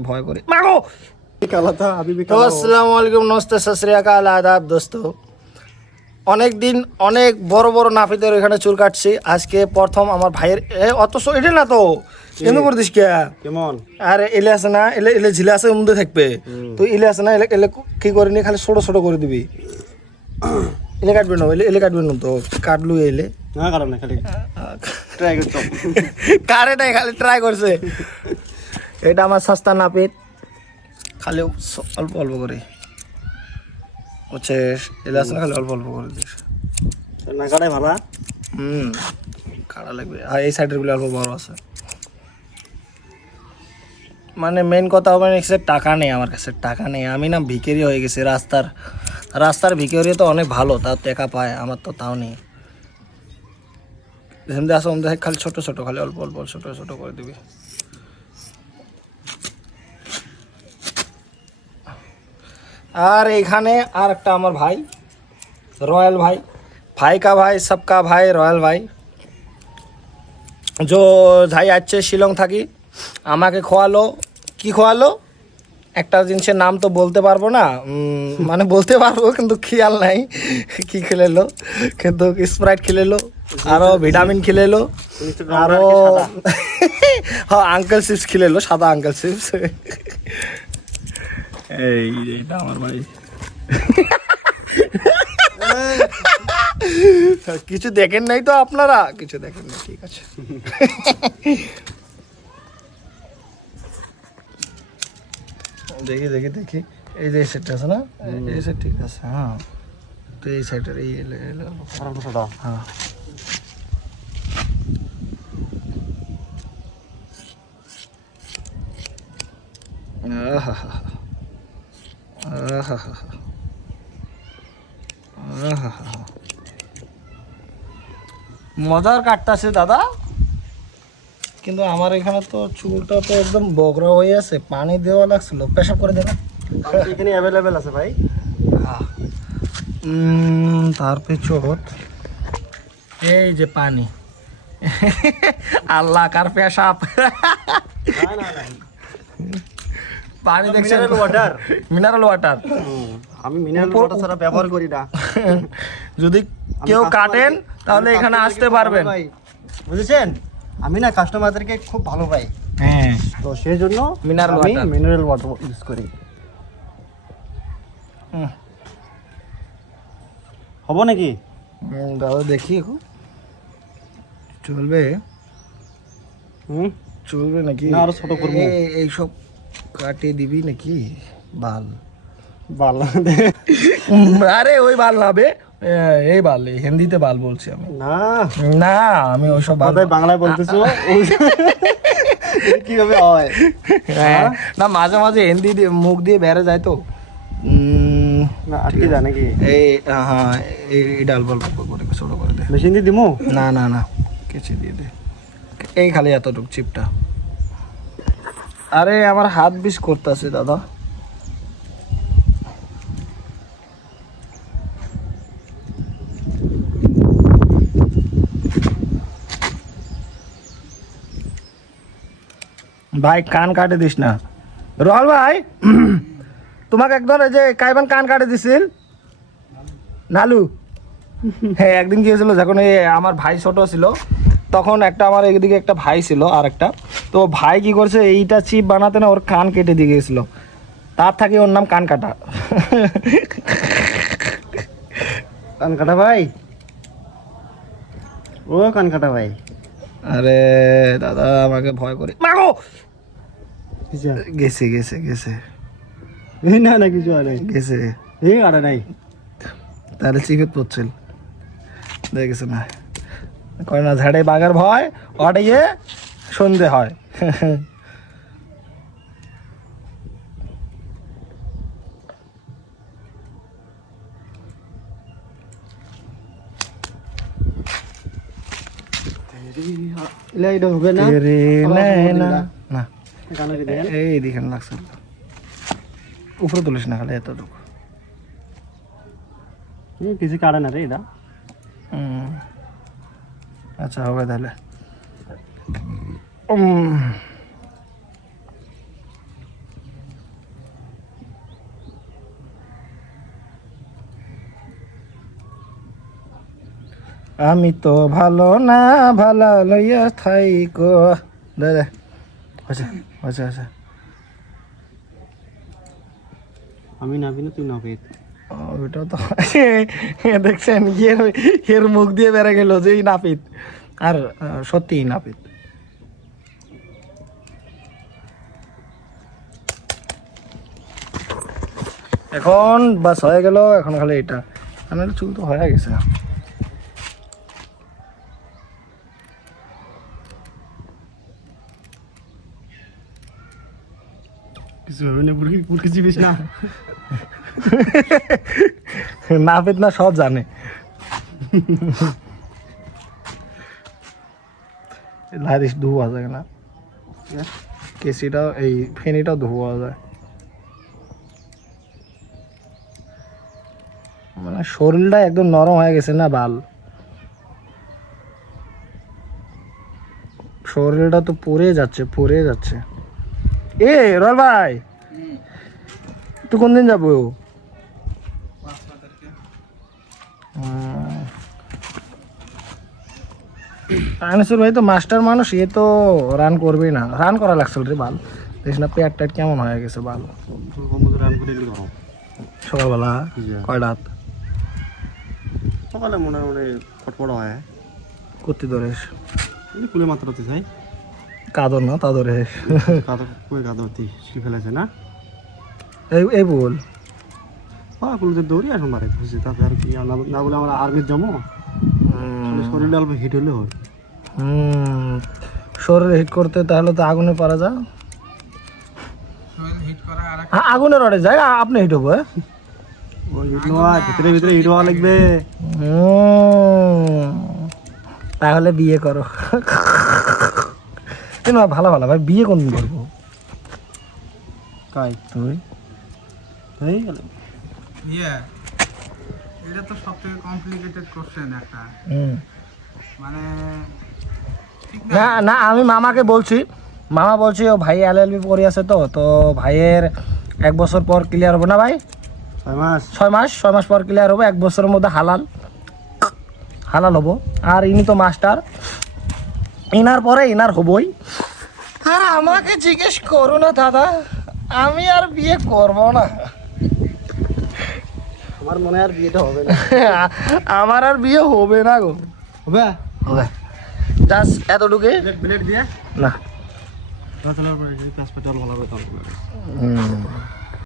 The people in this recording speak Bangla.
ভয় করি মাগো তো আসসালামু আলাইকুম নমস্তে সত শ্রী আকাল আদাব দোস্ত অনেক দিন অনেক বড় বড় নাপিতের এখানে চুল কাটছি আজকে প্রথম আমার ভাইয়ের অত এটা না তো এমনি করতিস কে কেমন আরে এলে আছে না এলে এলে ঝিলে আছে মধ্যে থাকবে তো এলে আছে না এলে এলে কি করে নি খালি ছোট ছোট করে দিবি এলে কাটবে না এলে কাটবে না তো কাটলু এলে না কারণ খালি ট্রাই করতো কারেটাই খালি ট্রাই করছে এটা আমার সস্তা নাপিত খালি অল্প অল্প করে হচ্ছে এলে আছে না খালি অল্প অল্প করে দিস না কাটাই ভালো কাটা লাগবে আর এই সাইডের গুলো অল্প বড় আছে মানে মেন কথা হবে না টাকা নেই আমার কাছে টাকা নেই আমি না ভিখারি হয়ে গেছি রাস্তার ভিখারি তো অনেক ভালো তার টাকা পায় আমার তো তাও নেই যেমনি আসো খালি ছোট ছোট খালি অল্প অল্প ছোট ছোট করে দিবি আর এখানে আর একটা আমার ভাই রয়্যাল ভাই কা ভাই সবকা ভাই রয়্যাল ভাই जो যাই আছে শিলং থাকি আমাকে খোয়ালো কি খোয়ালো একটা জিনিসের নাম তো বলতে পারবো না মানে বলতে পারবো কিন্তু খেয়াল নাই কি খেলেলো কিন্তু স্প্রাইট খেলেলো আরো ভিটামিন খেলেলো আরো হ্যাঁ আঙ্কেল চিপস খেলেলো সাদা আঙ্কেল চিপস এই এটা আমার ভাই কিছু দেখেন নাই তো আপনারা কিছু দেখেন না ঠিক আছে দেখি দেখি দেখি এই যে সেটটা আছে না এই সেট ঠিক আছে হ্যাঁ তো এই সাইডের এই হ্যাঁ মজার কাটতাছে দাদা কিন্তু আমার এখানে তো চুলটা তো একদম বগরা হয়ে আছে পানি দেওয়া লাগছিল পেশাব করে দেনা এখানে অ্যাভেলেবেল আছে ভাই তার পেছট এই যে পানি আল্লাহ কার পেশাব পানি দেখছেন মিনারেল ওয়াটার আমি মিনারেল ওয়াটার ছাড়া ব্যবহার করি না যদি কেউ কাটেন তাহলে এখানে আসতে পারবেন বুঝেছেন আমি না কাস্টমারদেরকে খুব ভালো পাই হ্যাঁ তো সেই জন্য মিনারেল ওয়াটার ইউজ করি হবো নাকি দাদা দেখি চলবে চলবে নাকি না আরো ছোট করবো এইসব কাটিয়ে দিবি নাকি বাল আরে ওই বাল না বে এই বাল হিন্দিতে বাল বলছি আমি না আমি ওইসব বাংলায় বলতেছো কিভাবে হয় না মাঝে মাঝে হিন্দি মুখ দিয়ে বেড়ে যায় তো না আটকে যায় নাকি এই হ্যাঁ এই ডাল বল করে ছোট করে দে মেশিন দিয়ে দিমু না না না কেচে দিয়ে দে এই খালি এতটুকু চিপটা আরে আমার হাত বিষ করতেছে দাদা ভাই কান কাটে দিস না রহল ভাই তোমাকে একদম এই যে কাইবান কান কাটে দিছিল নালু হ্যাঁ একদিন কি হয়েছিল যখন এই আমার ভাই ছোট ছিল তখন একটা আমার এদিকে একটা ভাই ছিল আর একটা তো ভাই কি করছে এইটা চিপ বানাতে না ওর কান কেটে দিয়ে গেছিল তার থাকে ওর নাম কান কাটা ভাই ও কান কাটা ভাই আরে দাদা আমাকে ভয় করে মাগো গেছে গেছে গেছে না না কিছু আর নাই গেছে এই আর নাই তাহলে চিপেত পড়ছিল দেখেছে না কয় না ঝাড়ে বাঘের ভয় ওটা গিয়ে সন্ধে হয় হবে না না এই দেখেন লাগছে উপরে তুলিস না খালি এতটুকু কিছু কাটে না রে এটা আচ্ছা হবে তাহলে আমি তো ভালো না ভালো লইয়া থাইকো। দে দে আচ্ছা আচ্ছা আচ্ছা আমি নাবি না তুই নাবি। ওইটা তো দেখছেন এর মুখ দিয়ে বেড়ে গেল যে এই নাপিত, আর সত্যিই নাপিত। এখন বাস হয়ে গেল, এখন খালি এটা আমার চুল তো হয়ে গেছে। কিছু হবে না, পুরকি চিবিস না। নাপিত না সব জানে। লারিস ধোয়া যায় না, কেসিটাও এই ফেনিটাও ধোয়া যায়, মানে শরীরটা একদম নরম হয়ে গেছে না বাল, শরীরটা তো পড়ে যাচ্ছে পড়ে যাচ্ছে। এ রল ভাই তুই কোন দিন যাবো? আনিসুর ভাই তো মাস্টার মানুষ, এ তো রান করবেই না, রান করা লাগছিল রে বাল, দেখিস না পেট টাইট কেমন হয়ে গেছে বাল। রান করে দিলি গরম সকালবেলা কয়টাত সকালে মনে মনে ফটফট হয় করতে ধরিস? কুলে মাত্র তুই যাই কাদর না তা ধরে কাদর কই কাদর তুই শুয়ে ফেলেছে না। এই বল হ্যাঁ কুলতে দৌড়ি এখন বাড়ি খুশি, তারপরে আর কি না বলে আমরা আর্মির যাবো, শরীরটা অল্প হিট হলে হয়। শরীর হিট করতে তাহলে তো আগুনে পারা যা, আগুনে রড়ে যায় আপনি হিট হবো। ওই হিট নয়, ভিতরে ভিতরে হিট হওয়া লাগবে। তাহলে বিয়ে করো। না ভালো ভালো ভাই, বিয়ে কোনদিন করবো? কাই তুই হয়ে গেল। এটা তো সবথেকে কমপ্লিকেটেড কোশ্চেন একটা, মানে না না আমি মামাকে বলছি, মামা বলছি ও ভাই LLB পড়ে আছে, তো তো ভাইয়ের 1 বছর পর ক্লিয়ার হবে না ভাই, 6 মাস পর ক্লিয়ার হবে, 1 বছরের মধ্যে হালাল হবো। আর ইনি তো মাস্টার, ইনার পরে ইনার হবই। আর আমাকে জিজ্ঞেস করো না দাদা, আমি আর বিয়ে করবো না। আমার মনে হয় আর বিয়েটা হবে না। আমার আর বিয়ে হবে না গো। হবে হবে জাস্ট এতটুকুই প্লেট দিয়ে না। তাহলে প্লাস পেট্রোল ভালো হবে তাহলে।